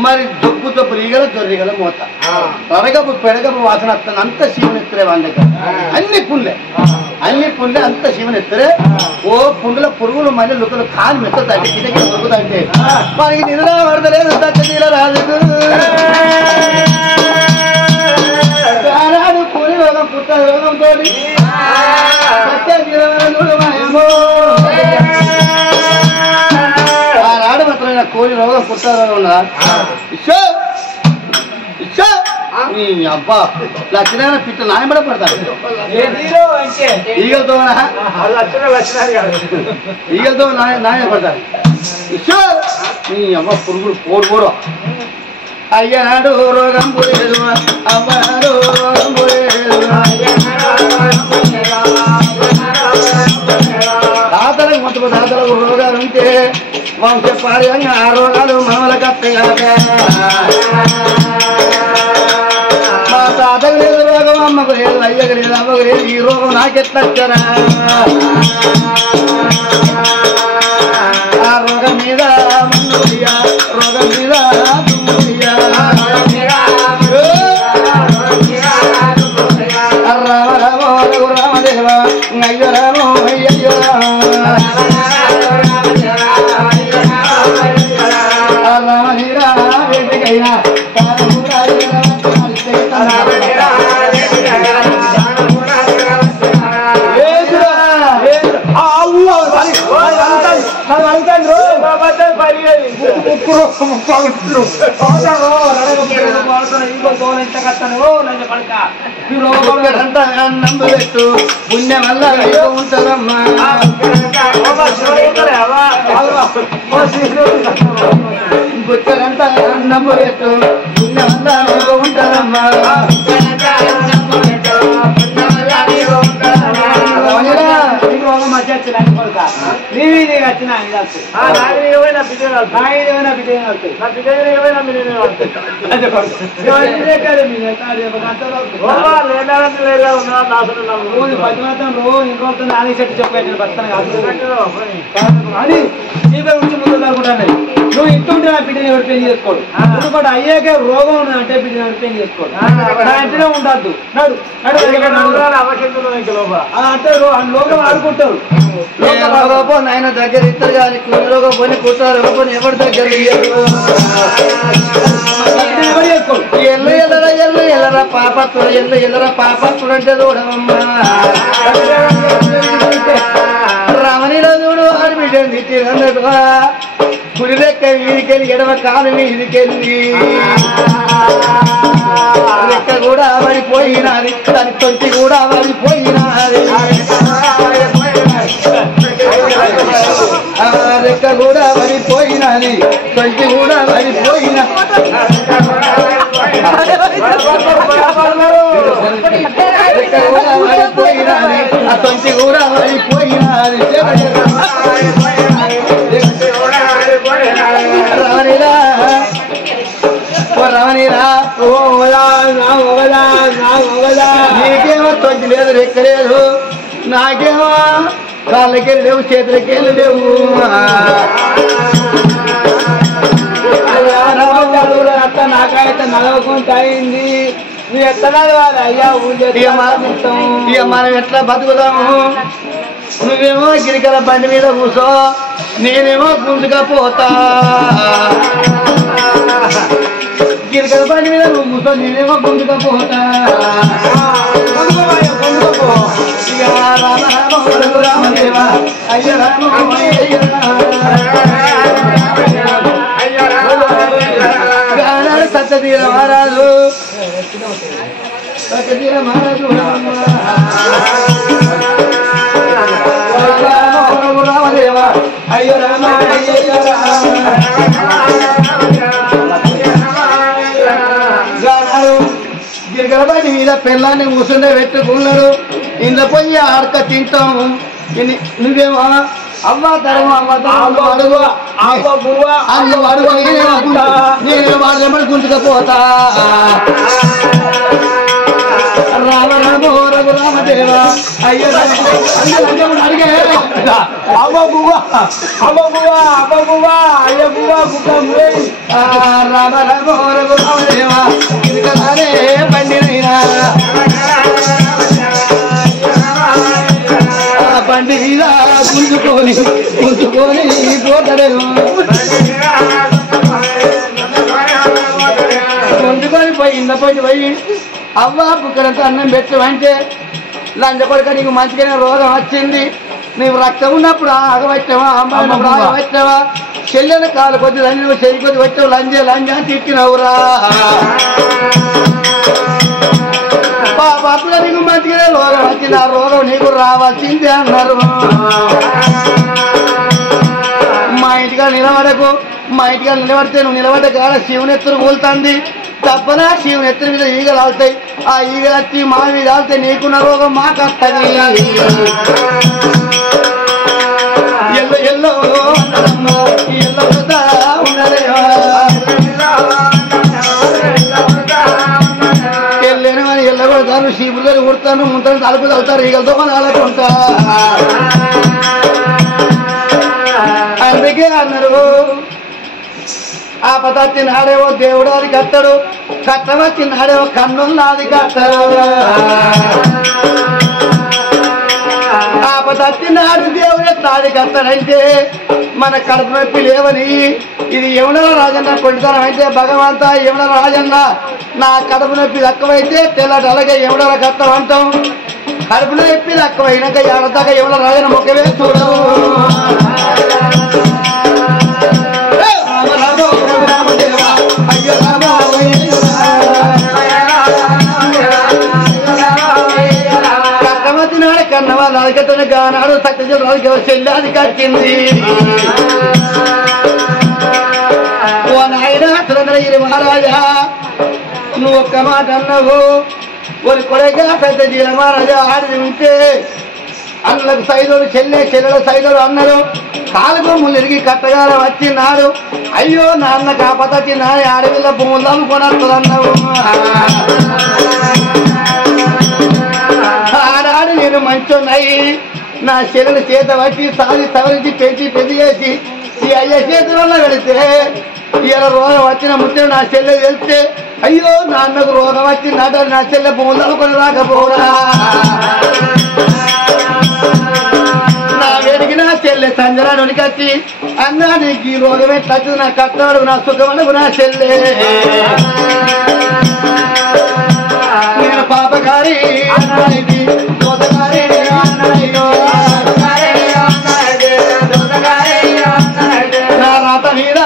మరి దొప్పు దొప్పు రీగల జొర్రిగల మూత తరగపు పెడగపు వాసన వస్తుంది అంత శివునెత్తరే వాళ్ళ దగ్గర అన్ని పుండ్లే అంత శివునెత్తరే ఓ పుండుల పురుగులు మళ్ళీ లుక్కలు కాలు మెత్తంటే కిటకి దొరుకుతాంటే మనకి నిద్ర పడతలేదు తగ్గ రాజు ఆనాడు పూరి రోగం పుట్ట రోగంతో ఆనాడు మాత్రం కోడి రోగం పుట్ట రోగం ఉన్నా నీ అబ్బా లక్షణ పిట్ట నాయబడ పడతారు ఈగలతో నాయ పడతారు నీ అమ్మ పురుగులు పోరు అయ్యనాడు రోగం పోయేదు అమ్మనాడు రోగం పోయేదు తాతలకు మొత్తం తాతలకు రోగాలు ఉంటే వంశపార్యంగా ఆ రోగాలు మనవలకు అత్తగాక మా తాతకు లేదు రోగం అమ్మకు లేదు అయ్యకు లేదు అమ్మకు లేదు ఈ రోగం నాకెత్తరా ఆ రోగం మీద మన్నుడియా రోగం మీద రామ రామ రామదేవ అయ్యో రామ అయ్యో రామనీరా వేదికైనా నంబు పెట్టు పుణ్యం వల్ల ఉంటుందమ్మా బుచ్చలంతా నంబు పెట్టు పుణ్యం వల్ల ఉంటుందమ్మా నువ్వు ఇంటుంటే నా బిడ్డని ఎవరు పెళ్లి చేసుకోడు ఎందుకంటే అయ్యాక రోగం ఉన్నదంటే బిడ్డని ఎవరు పెళ్లి చేసుకోడు నా ఇంటినే ఉండద్దు నడు అంటే లోకం ఆడుకుంటారు ఆయన దగ్గర ఇద్దరు కానీ కుదరకపోయి కుట్టారు ఎవరి దగ్గర ఎవరు చేసుకోడు ఎల్లరా పాపత్తుడు ఎల్లరా పాపత్తుడు అంటే చూడమ్మా రమణిలో చూడు వాడి బిడ్డని తిరగన్నట్టుగా కుడి లెక్క వీడికెళ్ళి ఎడమ కాలు వీడికెళ్ళి లెక్క కూడా పడిపోయినది దాని తొంటి కూడా పడిపోయినది లెక్క కూడా పడిపోయినది తొంటి కూడా పడిపోయిన లెక్క కూడా పడిపోయినది ఆ తొంటి కూడా పడిపోయినది రమణిరా నీకేమో తొంగి లేదు రెక్కలేదు నాకేమో కాళ్ళకెళ్ళి లేవు చేతులకెళ్ళి లేవు అత్త నాకైతే నలవకుండా అయింది నువ్వు ఎట్లా అయ్యా ఇక మనం ఎట్లా బతుకుదాము నువ్వేమో గిరికల బండి మీద కూర్చో నేనేమో గుంజుగా పోతా గిరికల బండి మీద నువ్వు కూర్చో నేనేమో గుంజుగా పోతా ఇక రామ రామ రామదేవ అయ్య రామ సత్యతీర మహారాజు సత్యతీర మహారాజు రామదేవ అయ్యో రామ గిరికల బండి మీద పిల్లాన్ని ముసుండే పెట్టుకున్నాడు ఇంట్లో పోయి ఆడక తింటాము నువ్వేమో అవ్వ తరము అవ్వ తరము అడుగు అందులో అడుగు నేను వాడు ఎమ్మడి గుంటుకపోతా రామ రామో రఘురామదేవ అయ్య అడిగే అమ్మ బువ్వ అయ్య బువ్వ రామ రామో రఘురామదేవ ఇది కదానే బండినైనా బండి మీద గుంజుకొని పోతాడేమో గుంజుకొని పోయి ఇంత పోయి అవ్వ బుక్కడంతా అన్నం పెట్టమంటే లంచ కొడుక నీకు మంచిగానే రోగం వచ్చింది నీవు రక్తం ఉన్నప్పుడు ఆగవచ్చావా అమ్మాయి ఉన్నప్పుడు ఆగవచ్చావా చెల్లెల కాలు కొద్ది లంజ చెయ్యి కొద్ది వచ్చావు లంజ తిట్టినవురా అప్పుడు నీకు మంచిగానే రోగం వచ్చింది ఆ రోగం నీకు రావాల్సిందే అన్నారు మా ఇంటిగా నిలబడకు మా ఇంటిగా నిలబడితే నువ్వు నిలబడ్డ కాడ శివుని ఎత్తులు కూలుతుంది తప్పన శివుని ఎత్తుల మీద ఈగలు ఆలుతాయి ఆ ఈగలు వచ్చి మా మీద ఆలితే నీకున్న రోగం మాకు వస్తుంది ఎల్లో ఎల్లో ఎల్లో ఉన్నదే వెళ్ళాను అని ఎల్లగొడతాను శీపుల్లో కొడతాను ముంతను తలుపు తగ్గుతారు ఈగలతో మనం అలాకుంటా అందుకే అన్నారు ఆ పదార్థి నాడేవో దేవుడు అది కట్టడు కట్టవచ్చి నాడేవో కన్నున్నది కట్టడు ఆ పదార్థి నాడు దేవుడు తాది కట్టడంటే మన కడుపు నొప్పి లేవని ఇది యమున రాజన్న కొడుతానం అయితే భగవంత యమున రాజన్న నా కడుపు నొప్పి తక్కువైతే తెల్లటలగే యమున కట్టం అంటాం కడుపు నొప్పి తక్కువైనాక ఎవరిదాకా యమున రాజన్న మొక్కవే చూడవు కట్టమతి నాడు కన్నవా నాలుగతను గానాడు సత్య రాజు చెల్లాది కట్టింది ఓ నాయన సురంద్రగిరి మహారాజా నువ్వు ఒక్క మాట అన్నావు ఒక కొడగా పెద్ద జీల మహారాజా ఆడిది ఉంటే అన్నలకు సైదులు చెల్లెల సైదులు అన్నారు కాలుకు ముళ్ళిరిగి కట్టగాల వచ్చినాడు అయ్యో నాన్న కాపతచ్చి నా అడవిల భూములు అమ్ముకొనొస్తుంది అన్నావు ఆనాడు నేను మంచున్నాయి నా చెల్లెల చేత వచ్చి సాది సవరించి పెంచి పెద్ద చేసి ఈ అయ్య చేతులలో వెళితే ఇలా రోగం వచ్చిన ముచ్చట నా చెల్లె వెళ్తే అయ్యో నాన్నకు రోగం వచ్చిందట నా చెల్లె భూములు అమ్ముకొని రాకపోరా నా వేడికి నా చెల్లె సంజనానికి వచ్చి అన్నా నీకు ఈ రోగం ఎట్లా నా కట్టాడు నా సుఖమనకు నా చెల్లె నేను పాపకారి నా రాత మీద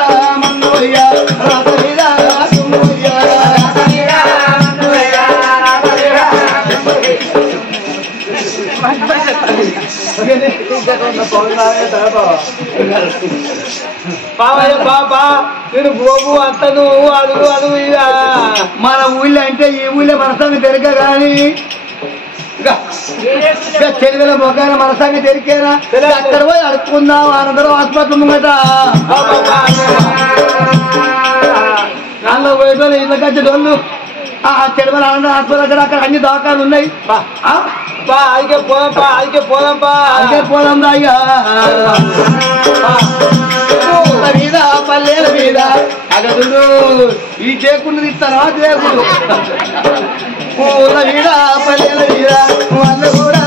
మన్నోయ్య రాత మీద నేను గోపు అంతను అడుగు అడుగు ఇక మన ఊళ్ళో అంటే ఈ ఊళ్ళో మనసాన్ని తెరక కానీ చెరువుల మొగ్గాన మనసాన్ని తెరికేనా అక్కడ పోయి అడుక్కుందాం అందరూ ఆసుపత్రి ముంగట దానిలో పోయేటోళ్ళు ఇళ్ళ కచ్చేటోళ్ళు ఆ చెరువుల ఆనంద ఆసుపత్రి అక్కడ అన్ని దవాఖాలు ఉన్నాయి అదికే పోదాం మీద పల్లెల మీద అగదుడు ఈ చేకున్నది ఇస్తారా దేవుడు పూల మీద పల్లెల మీద వాళ్ళు కూడా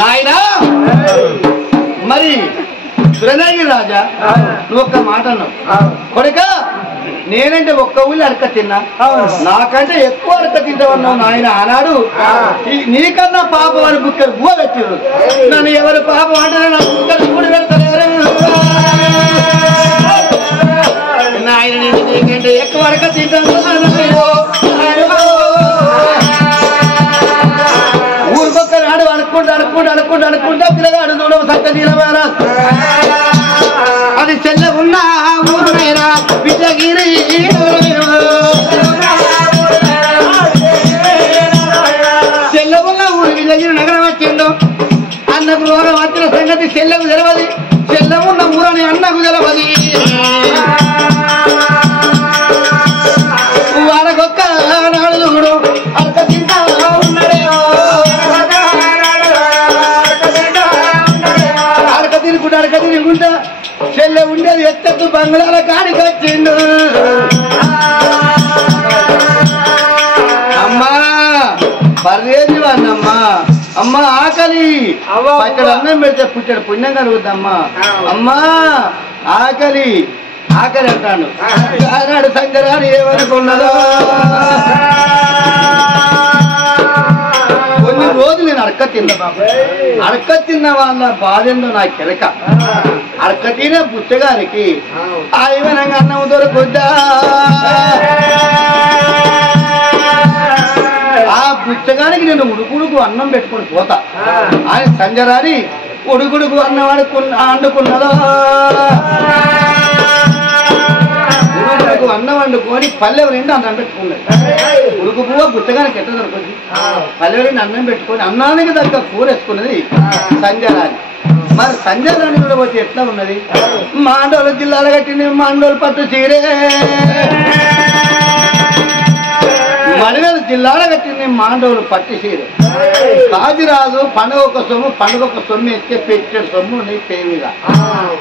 నాయనా మరి సురనాగిరి రాజా నువ్వు ఒక్క మాట అన్నావు కొడుక నేనంటే ఒక్క ఊళ్ళో అడక తిన్నా నాకంటే ఎక్కువ అడక తింటావన్నావు నాయన ఆనాడు నీకన్నా పాపం అని బుక్కలు బువ పెట్టిరు నన్ను ఎవరు పాపం అంటే నా బుక్కలు కూడా పెడతలేరు నాయన నేను నీకంటే ఎక్కువ అడక తింటాను ఊరికొక్క నాడు అనుకుంటా పిల్లగాడు చూడవు సత్య నీలవారా అది చెల్ల ఉన్న ఊరునైనా విజయగిరి చెల్ల ఉన్న ఊరు విజయగిరి నగరం వచ్చిండు అన్నకు రోగం వచ్చిన సంగతి చెల్లకు తెలవది చెల్ల ఉన్న ఊరని అన్నకు తెలవది పర్లేదు అన్నమ్మా అమ్మ ఆకలి అక్కడ అన్నం పెడితే పుట్టాడు పుణ్యం కలుగుద్దమ్మా అమ్మా ఆకలి ఆకలి అంటాను ఆనాడు సంజరాని ఏమనుకున్నదో కొన్ని రోజులు నేను అడక తిన్న వాళ్ళ బాధేందో నాకు కెరక అడక తినే పుచ్చగారికి ఆయనగా అన్నం దొరకొద్దా ఆ పుచ్చగానికి నేను ఉడుకుడుకు అన్నం పెట్టుకొని పోతా ఆయన సంజరాని ఉడుకుడుకు అన్నం వండుకున్నదో ఉడుకుడుకు అన్నం వండుకొని పల్లె నిండి అన్నం పెట్టుకున్నది ఉడుకు పువ్వ పుచ్చగానికి ఎట్లా దొరుకుతుంది పల్లె నిండి అన్నం పెట్టుకొని అన్నానికి దగ్గర కూర వేసుకున్నది సంజరాని మరి సంజరాని కూడా పోతే ఎట్లా ఉన్నది మాండోలు జిల్లాలో కట్టిన మాండోలు పట్టు చీరే మణివేలు జిల్లాలో కట్టిన మాండవులు పట్టి చీరే కాజిరాజు పండుగ ఒక సొమ్ము ఎత్తే పెట్టాడు సొమ్ము నీ పేమిగా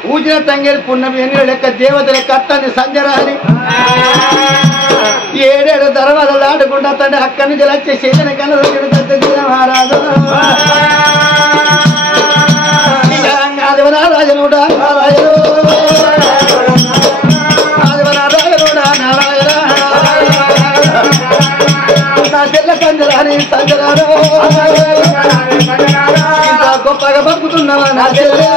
పూజన తంగేరు పున్నమి ఎన్ని లెక్క దేవత లెక్క అట్టని సంజరాని 7 దర్వాజలు ఆడుకుంటా తండ్రి అక్కడి నుంచి వచ్చే చేసిన కన్నా మహారాజు రాజనుడా నారాయణ నారాయణ నా చెల్ల సంజరాని సంజరాను గొప్పగా బతుకుతున్నావా నా చెల్లె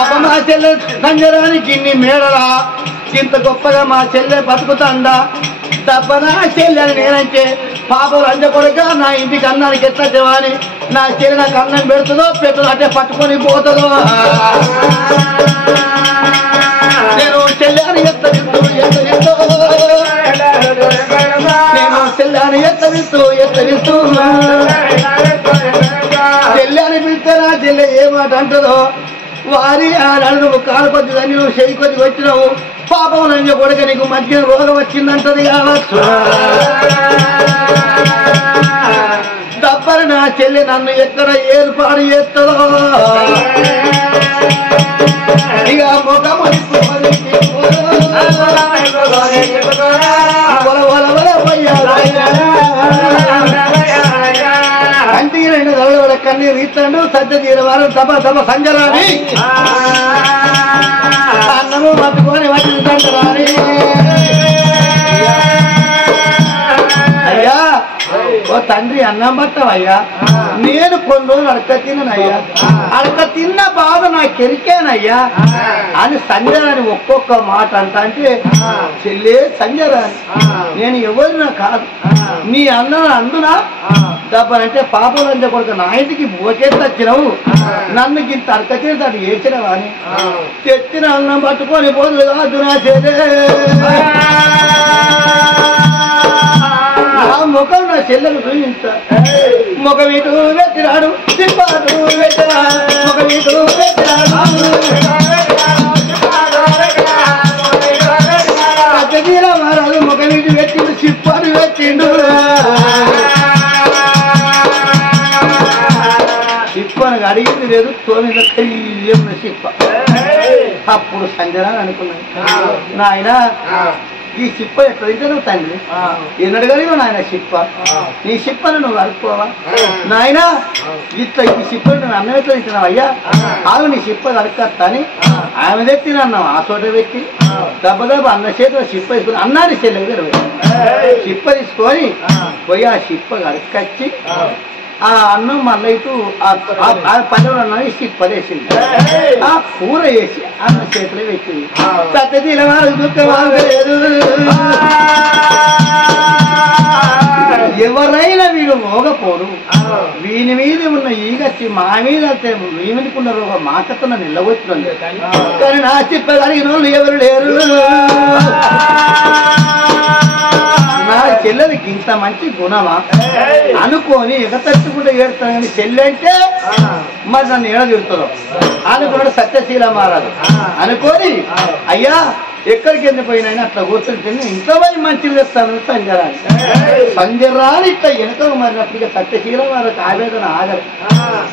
అప్ప మా చెల్లె సంజరానికి ఇన్ని మేడలా ఇంత గొప్పగా మా చెల్లె బతుకుతాందా తప్ప నా చెల్లె అని నేనంటే పాపలు అంజకొడక నా ఇంటికి అన్నానికి ఎట్లా చెవాని నా చెల్లి నాకు అన్నం పెడుతుందో పెట్టదో అంటే పట్టుకొని పోతుందో నేను చెల్లెని ఎత్తవిస్తూ నేను చెల్లెని ఎత్తవిస్తూ చెల్లెని పిలిస్తే నా చెల్లె ఏ మాట అంటుందో వారి నువ్వు కాలు కొద్ది దాన్ని నువ్వు చెయ్యి కొద్ది వచ్చినావు పాపం నంజ కొడుక నీకు మధ్య రోగం వచ్చిందంటది కావచ్చు తప్పని నా చెల్లి నన్ను ఎక్కడ ఏర్పాటు చేస్తుందో ఇక ముఖం కంటికి 2 దళ కన్నీరు ఇస్తాడు సజ్జ తీరవారు తప సంజరాని అన్నము పట్టుకొని వచ్చి సంజరాని అయ్యా ఓ తండ్రి అన్నం పట్టవయ్యా నేను కొన్ని రోజులు అడక తిన్నానయ్యా అడక తిన్న బాధ నాకు కెరికానయ్యా అని సంజరాని ఒక్కొక్క మాట అంటే చెల్లే సంజరాని నేను ఎవరినా కాదు నీ అన్న అందునా తప్పనంటే పాపం అంజ కొడుకు నా ఇంటికి బోకేసి వచ్చినావు నన్ను ఇంత అడక తిని అది ఏడ్చినవా అని తెచ్చిన అన్నం పట్టుకొని పోదు కాదు నా చెల్లే నా ముఖం నా చెల్లెలు చూపించా ముఖం ఇటు పెట్టినాడు తిప్పాడు ముఖం ఇటు పెట్టినాడు మహారాజు ముఖం ఇటు పెట్టిండు చిప్పాడు పెట్టిండు చిప్పను అడిగింది లేదు తోమిన కయ్యం చిప్ప అప్పుడు సంజరాని అనుకున్నాను నాయన ఈ చిప్ప ఎక్కడ తింటావు తండ్రి ఎన్నడు కలిగిన నాయన చిప్ప నీ చిప్పను నువ్వు కలుపుకోవా నాయన ఇట్లా ఈ చిప్పను నువ్వు అన్నం ఎట్లా తింటున్నావు అయ్యా ఆమె నీ చిప్ప కలుపుకొస్తా అని ఆమె తెచ్చినన్నావు ఆ చోట పెట్టి దెబ్బ అన్న చేతిలో చిప్ప తీసుకుని అన్నాన్ని చెల్లె దగ్గర చిప్ప తీసుకొని పోయి ఆ చిప్ప కలుపుకొచ్చి ఆ అన్నం మళ్ళీ ఇటు పల్లెలు అన్నం చిప్పలేసింది ఆ కూర వేసి అన్న చేతిలో పెట్టింది సత్యతీల దుఃఖలేదు ఎవరైనా వీడు రోగపోరు వీని మీద ఉన్న ఈగచ్చి మా మీద వీమినికున్న రోగం మాకన్నా నిల్లవచ్చుంది కానీ నా చిప్పగలిగిన వాళ్ళు ఎవరు లేరు నా చెల్లెలకి ఇంత మంచి గుణమా అనుకోని ఎగతట్టుకుంటూ ఏడుతాను కానీ చెల్లె అంటే మరి నన్ను ఏడదిరుతారు అనుకున్నాడు సత్యశీల మహారాజు అనుకోని అయ్యా ఎక్కడికి వెళ్ళిపోయినా అట్లా కూర్చొని తిని ఇంట్లో పోయి మంచిగా తెస్తాను సంజరాని ఇట్లా వెనక మారినప్పటికీ సత్యశీల మహారాజు ఆవేదన ఆగదు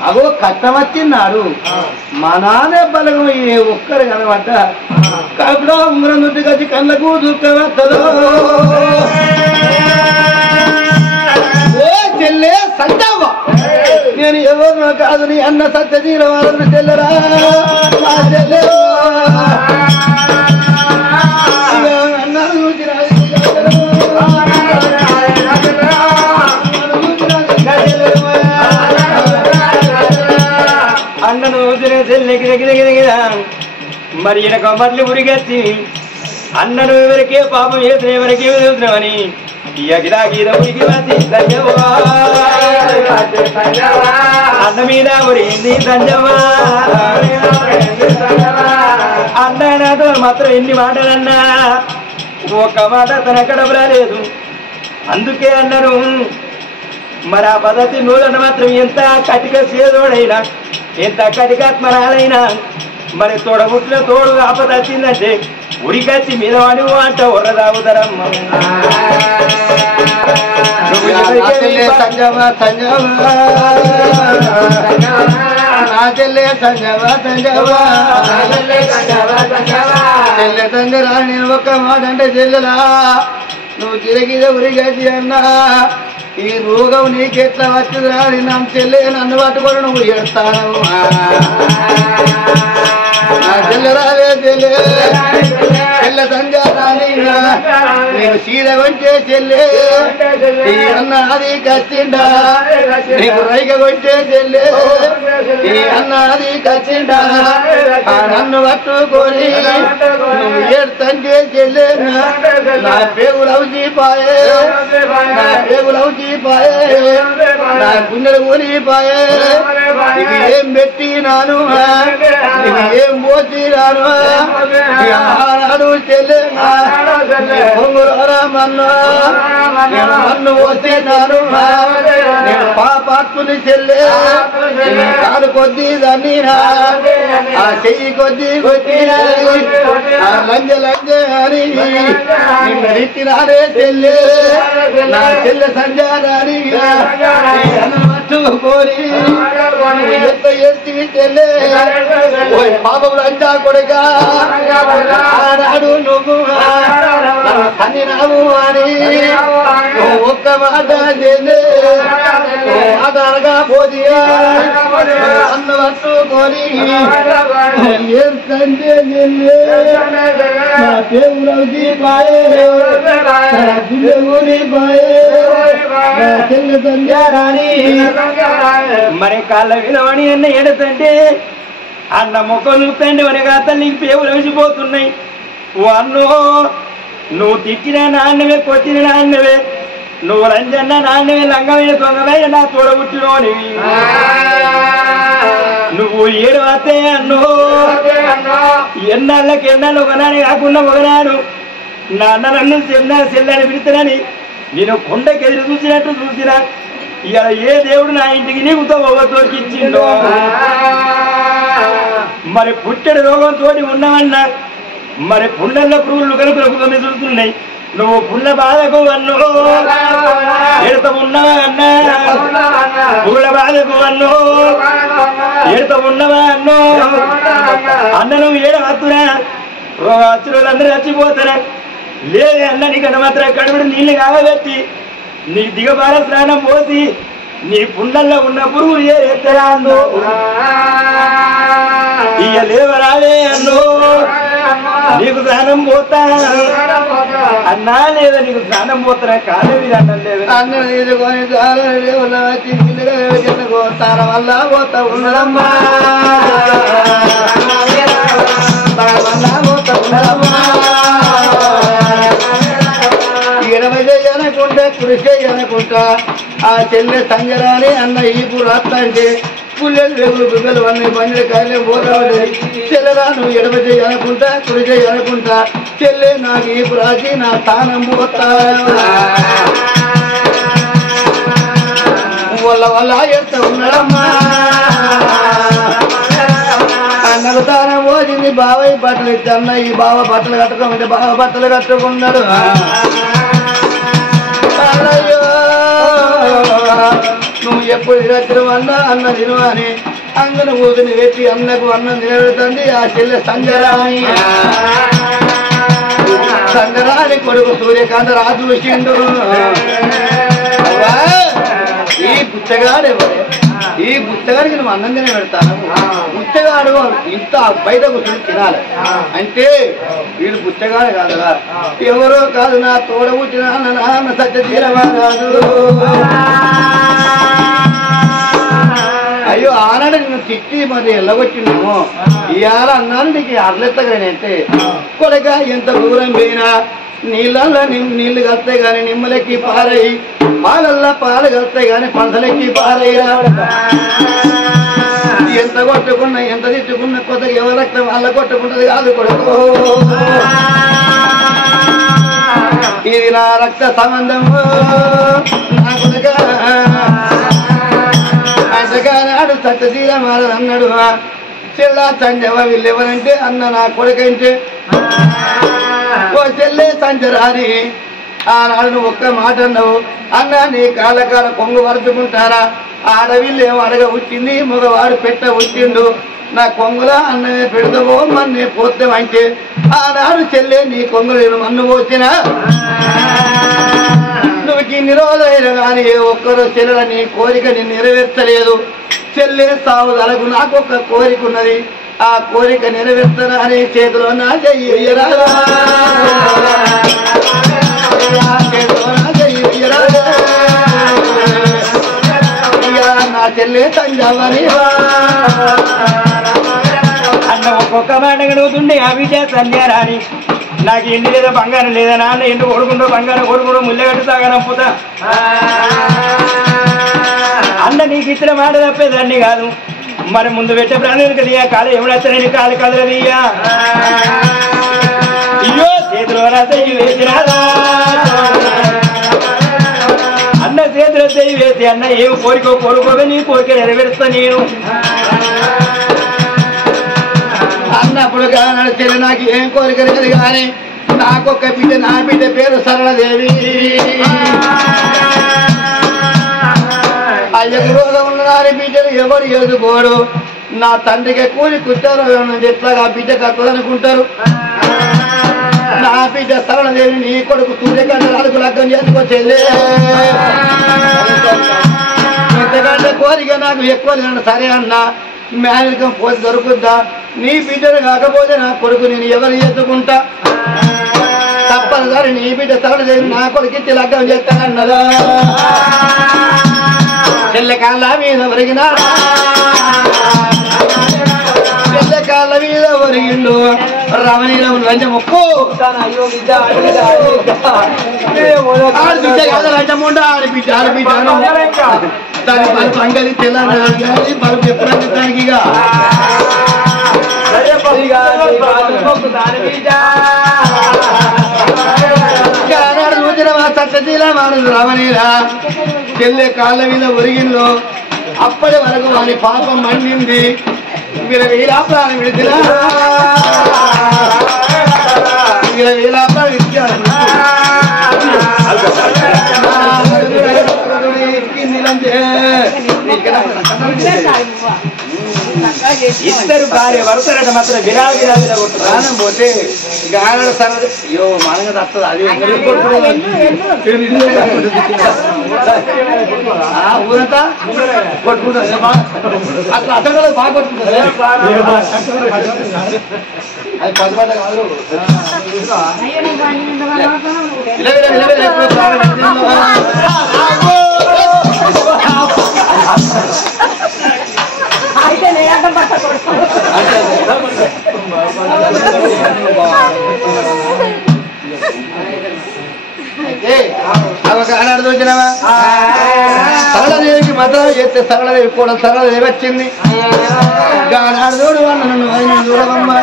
అగో కట్టం వచ్చిన్నాడు మా నానే బలగం ఏ ఒక్కరు కనబడ్డ కడుపులో ఉంగరం నుంచి కలిసి కళ్ళకు దుఃఖం వస్తుందో అన్న సత్యజీల వాళ్ళను చెల్లరా అన్నను చెల్లెకి మరి ఈయన కమర్లు ఉరిగచ్చి అన్నను ఎవరికే పాపం చేసిన ఎవరికే తెలుస్తున్నామని గిరా గీర ఉరికి వచ్చి అన్న మీద ఉరిగింది సంజవ్వా అన్న నాతో మాత్రం ఎన్ని మాటలన్నా ఒక్క మాట తన కడప రాలేదు. అందుకే అన్నారు మరి ఆ పద్ధతి నూలన్న మాత్రం ఎంత కటిక సేదోడైనా ఎంత కటికాత్మరాలైనా మరి తోడబుట్టిన తోడు ఆపద వచ్చిందంటే ఉరికచ్చి మీద వాడి అంట ఉర్రదాగుతారమ్మ. సంజవ సంజవ నా చెల్లె సంజవ సంజవ చెల్లె తండ్రిరా నేను ఒక్క మాట అంటే చెల్లెలా నువ్వు తిరిగిద ఉరిగచ్చి అన్నా ఈ రోగం నీకెట్లా వచ్చిందిరా నా చెల్లె నన్ను పట్టుకొని నువ్వు ఎడతాను నా చెల్లెరావే చెల్లె చెల్లె సంజారాని నేను చీర కొంటే చెల్లె ఈ అన్న అది కచ్చిండా నీకు రైక కొంటే చెల్లె ఈ అన్న అది కచ్చిండా నన్ను పట్టుకొని నువ్వు ఏడుతంటే చెల్లె నా పేగులవు జీపాయే నా పేగులవు జీపాయే నా గుండెలు ఊరిపాయే నీకు ఏం పెట్టినాను నీకు ఏం పోసినాను ఆనాడు చెల్లె మన్ను పోసినాను నేను పాపాత్ముని చెల్లె కాదు కొద్ది దాన్ని ఆ చెయ్యి కొద్ది కొద్ది లంజ లంజ అని నిన్నెత్తినాడే చెల్లె నా చెల్లె సంజారాని పట్టుకోరి ఎంత ఎత్తి చెల్లె పాపం లంచా కొడుగా ఆనాడు నువ్వు అని నావు అని ఒక్క మాట చెల్లె ఆధారగా పోదిగా అన్న పట్టుకొని ఏం తండ్రి చెల్లె నా దేవుడు పాయే గుండె పాయే నా చెల్లె సంజారాని మరి కాళ్ళ వినవని అన్న ఎడతంటే అన్న మొక్కలు చూపండి మరి తల్లికి పేవులు వేసిపోతున్నాయి. ఓ అన్నో నువ్వు తిట్టిన నాన్నవే కొట్టిన నాన్నవే నువ్వు రంజన్న నాన్నవే లంగమైన దొంగమైన నా తోడబుట్టినోనివి నువ్వు ఏడు వస్తే అన్నో ఎన్నాళ్ళకి ఎన్నాళ్ళు ఒకనాడు కాకుండా ఒకనాడు నాన్న నన్ను చెల్లని పిలుస్తానని నేను కొండకి ఎదురు చూసినట్టు చూసినా ఇలా ఏ దేవుడు నా ఇంటికి నీకు తోకి ఇచ్చిండో మరి పుట్టెడు రోగంతో ఉన్నవన్నా మరి పుండల్లో పురుగులు కలుపులకు చూస్తున్నాయి. నువ్వు పుల్ల బాధకు అన్నో ఎడత ఉన్నవా అన్నా పుల్ల బాధకు అన్నో ఎడత ఉన్నవా అన్నో అన్న నువ్వు ఏడ వస్తున్నా రోగాచులందరూ చచ్చిపోతారా లేదే అన్న నీకన్నా మాత్రం కడుపుడు నీళ్ళు కాగబెట్టి నీ దిగబార స్నానం పోసి నీ పుండల్లో ఉన్న పురుగులు ఎత్తరా అందో ఇక లేవరాలే అన్నో నీకు స్నానం పోతా అన్నా లేదా నీకు స్నానం పోతారా కాలేవి అన్నం లేదు అన్న తీసుకొని పోతార వల్ల పోతా ఉన్నదమ్మా పోతా ఉన్నదమ్మా ఎనభై చేయనుకుంటా కృషి చేయనుకుంటా ఆ చెల్లె సంజరాని అన్న ఈపు రాస్తంటే పుల్లెలు రేగులు బిగ్గలు అన్నీ పంజర కాయలే పోతాడు చెల్లెరా నువ్వు ఎనభై చేయనుకుంటా కృషి చేయనుకుంటా చెల్లె నాకు ఈపు రాసి నా స్థానం పోతా వల్ల ఎంత ఉన్నాడమ్మా అన్నకు తానం పోసింది బాబాయ్ బట్టలు ఇచ్చి అన్న ఈ బావ బట్టలు కట్టుకోమంటే బావ బట్టలు కట్టుకున్నాడు. అయ్యో నువ్వు ఎప్పుడు తినచ్చు అన్న అన్న తిను అని అందరు ఊపిని పెట్టి అన్నకు అన్నం తినబెడుతుంది ఆ చెల్లె సంజరాని సంజరాని కొడుకు సూర్యకాంత రాజు చూసిండు ఈ బుచ్చగాడు ఎవరే? ఈ బుచ్చగాడికి నువ్వు అన్నం తినే పెడతాను. బుచ్చగాడు ఇంత బయట కూర్చొని తినాలి అంటే వీడు బుచ్చగాడు కాదురా, ఎవరో కాదు నా తోడ పుట్టిన నాన్న సత్యశీలమహారాజు. అయ్యో ఆనాడు నిన్ను తిట్టి మరి ఎల్లగొట్టినాము, ఇవాళ అన్నాను నీకు అర్లెత్తగానంటే కొడక ఎంత దూరం పోయినా నీళ్ళల్లో నీళ్లు కలుస్తాయి గాని నిమ్మలెక్కి పారయి, పాలల్లో పాలు కలుస్తాయి గాని పంటలెక్కి పారయ్యా. ఎంత కొట్టుకున్నా ఎంత తిట్టుకున్నా కొత్తగా ఎవరి రక్తం వాళ్ళ కొట్టుకుంటది కాదు కొడుకు, ఇది నా రక్త సంబంధము నా కొడుక. అంతగానాడు సత్యశీలమహారాజు అన్నాడు, చెల్లా సంజవ వీళ్ళెవరంటే అన్న నా కొడుకంటే ఓ చెల్లె సంజరాని ఆనాడు నువ్వు ఒక్క మాట అన్నావు, అన్న నీ కాళ్ళ కాడ కొంగు వరుచుకుంటారా, ఆడవిల్లు ఏమో అడగ పుట్టింది మగవాడు పెట్ట పుట్టిండు, నా కొంగులా అన్నమే పెడతావో మన్నే పోతామంటే ఆనాడు చెల్లె నీ కొంగులు నేను మన్ను పోసినా నువ్వు ఇన్ని రోజులైనా కానీ ఒక్కరో చెల్లెల నీ కోరిక నేను నెరవేర్చలేదు. చెల్లె సాగు తలకు నాకు ఒక కోరిక ఉన్నది, ఆ కోరిక నెరవేర్చరా అని చేతిలో నా చెయ్యరా, చేతిలో నా చెయ్యరా, నా చెల్లె తంజావని అన్న ఒక్కొక్క మాట గడుగుతుండే ఆ బిడ్డ సంధ్యారాని నాకు ఎండి లేదా బంగారం లేదా నాన్న ఎండు కొడుకుంటూ బంగారం కొడుకుంటూ ముల్లగట్టు తాగనప్పుతా అన్న నీకు ఇచ్చిన మాట తప్పేదాన్ని కాదు, మరి ముందు పెట్టే ప్రాణాలు కదా కాలు ఎవడచ్చని కాలు కదలదయ్యా. అయ్యో చేతిలో చెయ్యి వేసినారా అన్న చేతిలో చెయ్యి వేసి అన్న ఏం కోరికో కోరుకోగా నీ కోరిక నెరవేరుస్తా నేను అన్నప్పుడు నడిచిన నాకు ఏం కోరిక లేదు కానీ నాకొక్క బిడ్డ, నా బిడ్డ పేరు సరళదేవి. అయ్యకు రోగం ఉన్నదాని బిడ్డలు ఎవరు ఎదుకోడు, నా తండ్రికి కూలి కుట్టారు ఎట్లాగా బిడ్డ కట్టదనుకుంటారు. నా బిడ్డ సరళదేవి నీ కొడుకు సూర్యకాంతకు లగ్గం చేసుకొచ్చేది, ఇంతకంటే కోరిక నాకు ఎక్కువ తినండి సరే అన్న మేనరికం పోతే దొరుకుద్దా, నీ బిడ్డను కాకపోతే నా కొడుకు నేను ఎవరు ఎత్తుకుంటా, తప్పనిసరి నీ బిడ్డ సరళదేవి నా కొడుకు లగ్గం చేస్తానన్నదా. చెల్లెకాళ్ళ మీద ఒరిగినాడా, చెల్లెకాళ్ళ మీద ఒరిగిండు రమణీలో లంచముక్కు ఆడబిడ్డ కాదు లంచముండ ఆడబిడ్డ ఆడబిడ్డాను దాని బల్బు అంగది తెల్లని బల్బు ఎప్పుడు అందిస్తానికి ఇక సత్యశీలమహారాజు రమణీల చెల్లె కాళ్ళ మీద ఒరిగిందో అప్పటి వరకు వాని పాపం మండింది, వీళ్ళ వీలాపాలు విడిచినా వీళ్ళ వీలాపాలు విడిచారు. ఇద్దరు భార్య వరుసరట మాత్రం విరాగిరాజుల ప్రాణం పోతే గానడు సరళ అయ్యో మనగా తప్పదు అది ఊరంతా కొట్టుకుంటుంది అట్లా అక్కడ బాగా కొట్టుకుంటుంది అది పది పద కాదు. చూసినావా సరళదేవికి మద్దతు చేస్తే సరళదేవి కూడా సరళదేవి వచ్చింది. ఆనాడు చూడు నన్ను చూడవమ్మా,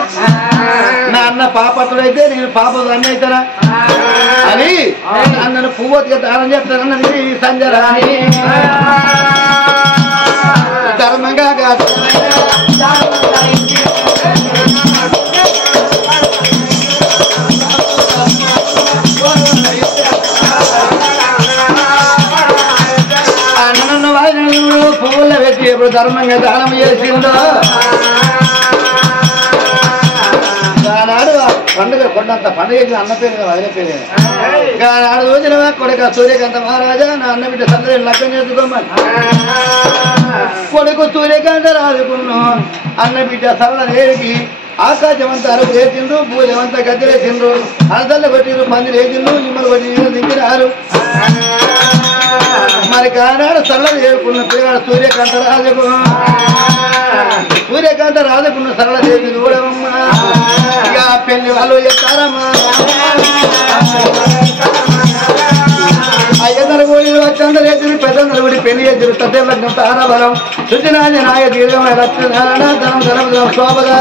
నా అన్న పాపతుడైతే నేను పాపతుడు అన్న అవుతానా అని అన్నను పువ్వొత్తిగా దానం చేస్తానన్నది సంజరాని. ధర్మంగా కాదు అన్నను వాయినడు పువ్వుల్లో పెట్టి ఎప్పుడు ధర్మంగా దానం చేసిందో ఆనాడు పండుగ కొండంత పండుగ అన్న పేరు వదిలే పేరు ఆనాడు రోజున కొడుక సూర్యకాంత మహారాజా నా అన్న బిడ్డ సందరి లగ్నం చేసుకోమని కొడుకు సూర్యకాంత రాజుకున్నా అన్న బిడ్డ సరళ రేడికి ఆకాశమంతా అరుపు వేసిండ్రు భూజమంతా గద్దెలేసిండ్రు అరదల్ల కొట్టిండ్రు పందిరు వేసిండ్రు నిమ్మలు కొట్టి నీళ్ళు దించినారు మరి కానాడు సరళ చేరుకున్న పిల్లగాడు సూర్యకాంత రాజకున్న సరళ దేవి చూడవమ్మా ఇక పెళ్లి వాళ్ళు చెప్తారమ్మా అయ్యందరు గోళీలు వచ్చందరు ఎదురు పెద్దందరు కూడా పెళ్లి ఎదురు తద్దెళ్ళం తారాబలం శుచినాజ నాయ దీర్ఘమైన లక్ష్మీనారాయణ ధనం ధనం శోభగా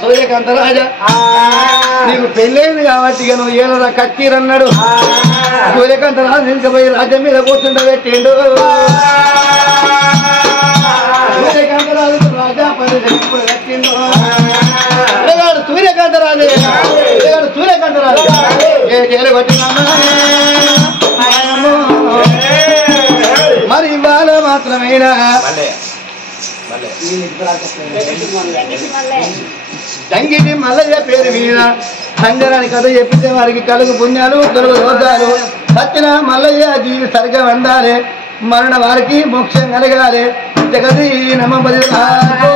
సూర్యకాంత రాజా నీకు పెళ్ళైంది కాబట్టి ఇక నువ్వు ఏళ్ళ కచ్చిరన్నాడు సూర్యకాంత రాజు తీసుకుపోయి రాజ్యం మీద కూర్చుంటే పెట్టిండు సూర్యకాంత రాజు రాజా పది కట్టిండు సూర్యకాంత రాజు సూర్యకాంత రాజు ఏ జైలు కొట్టినామా మరి ఇవాళ మాత్రమేనా జంగిటి మల్లయ్య పేరు మీద సంగరాని కథ చెప్పితే వారికి కలుగు పుణ్యాలు తొలుగు దోషాలు సత్యన మల్లయ్య జీవి సరిగా వండాలి మరణ వారికి మోక్షం కలగాలి జగదీ నమ్మ